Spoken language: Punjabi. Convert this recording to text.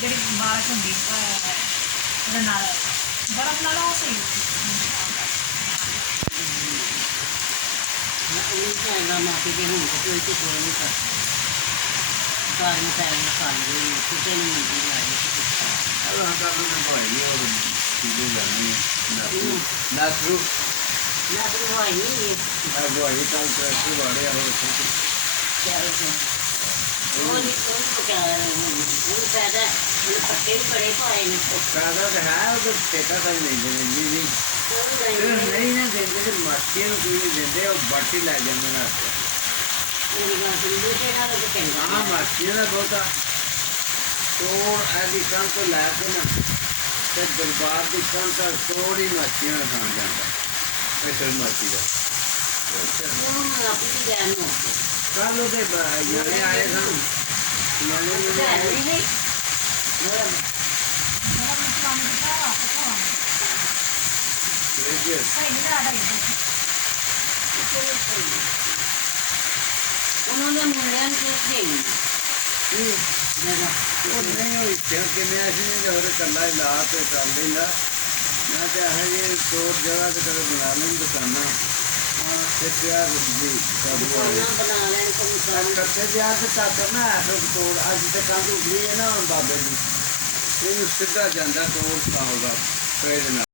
ਜਿਹੜੀ ਬਾਰਿਸ਼ ਹੁੰਦੀ ਉਹਦੇ ਨਾਲ ਬਰਫ਼ ਨਾਲ ਉਹ ਸਹੀ ਉਹ ਚਾਹੀਦਾ ਮਾਫੀ ਦੇ ਹੁਣ ਕੋਈ ਤੇ ਕੋਈ ਨਹੀਂ ਕਰ ਸਾਰ ਨੂੰ ਪੈਰ ਕਰ ਲਈ ਕਿਤੇ ਨਹੀਂ ਮੰਦੀ ਲਾਈ अब हम तो अपने भाई और चीज़ें जानी नासरू ਨਾ ਤਾਂ ਹੋਈ ਨਹੀਂ अब भाई कल ट्रैक्टर वाले हो ਚਾਹ ਉਹ ਨਹੀਂ ਕੋਈ ਕਿਹਾ ਉਹ ਫਾਇਦਾ ਉਹ ਪੱਕੇ ਵੀ ਬੜੇ ਪਾਏ ਨੇ फायदा तो है वो तो ठेका का ही नहीं देने जी जी ਉਹ नहीं ना देंगे तो मस्तियों को कोई नहीं देंगे वो बाटी लै जाने ना ਮੇਰੀ ਗੱਲ ਸੁਣ ਬੂਟੇ ਨਾਲ ਉਹ ਚੰਗਾ हाँ मस्तियों का बहुता तोड़ ऐसी कण तो लैके ना ते दरबार की कण का तोड़ ही मस्तियों खा जाता इस मस्ती का ਉਹਨੂੰ ਆਪੀ ਤੇ ਜਾਣ ਨੂੰ कल वो याने आए सन याने ਜਾਣ आए ਨਹੀਂ ਨਹੀਂ ਕੰਮ ਕੀਤਾ ਪਤਾ देखिए ਸਹੀ ਨਹੀਂ ਆਦਾ ਉਹਨਾਂ ਦੇ ਮੁੰਡਿਆਂ ਨੂੰ ਦੇਈ ਜਗਾ ਉਹ ਨਹੀਂ ਉਹ ਇੱਥੇ ਕਿੰਨੇ ਅਸੀਂ ਨੇ ਹੋਰ ਕੱਲਾ ਹੀ ਲਾ ਤੇ ਚੱਲ ਲੈਂਦਾ ਮੈਂ ਤੇ ਆਹ ਇਹ ਤੋੜ ਜਗ੍ਹਾ ਤੇ ਕਦੇ ਬਣਾ ਲੈਣ ਦੁਕਾਨਾਂ ਤੇ ਪਿਆਰ ਦੀ ਕਾਬੂ ਉਹਨਾਂ ਬਣਾ ਲੈਣ ਕੋਈ ਕੰਮ ਕਰਤੇ ਪਿਆਰ ਤੇ ਤਾਂ ਕਰਨਾ ਹੈ ਫਿਰ ਤੋੜ ਅੱਜ ਤੇ ਕੰਨ ਉਗਲੀ ਹੈ ਨਾ ਬਾਬੇ ਦੀ ਇਹਨੂੰ ਸਿੱਧਾ ਜਾਂਦਾ ਤੋੜ ਸਾਉਗਾ ਫੇਰ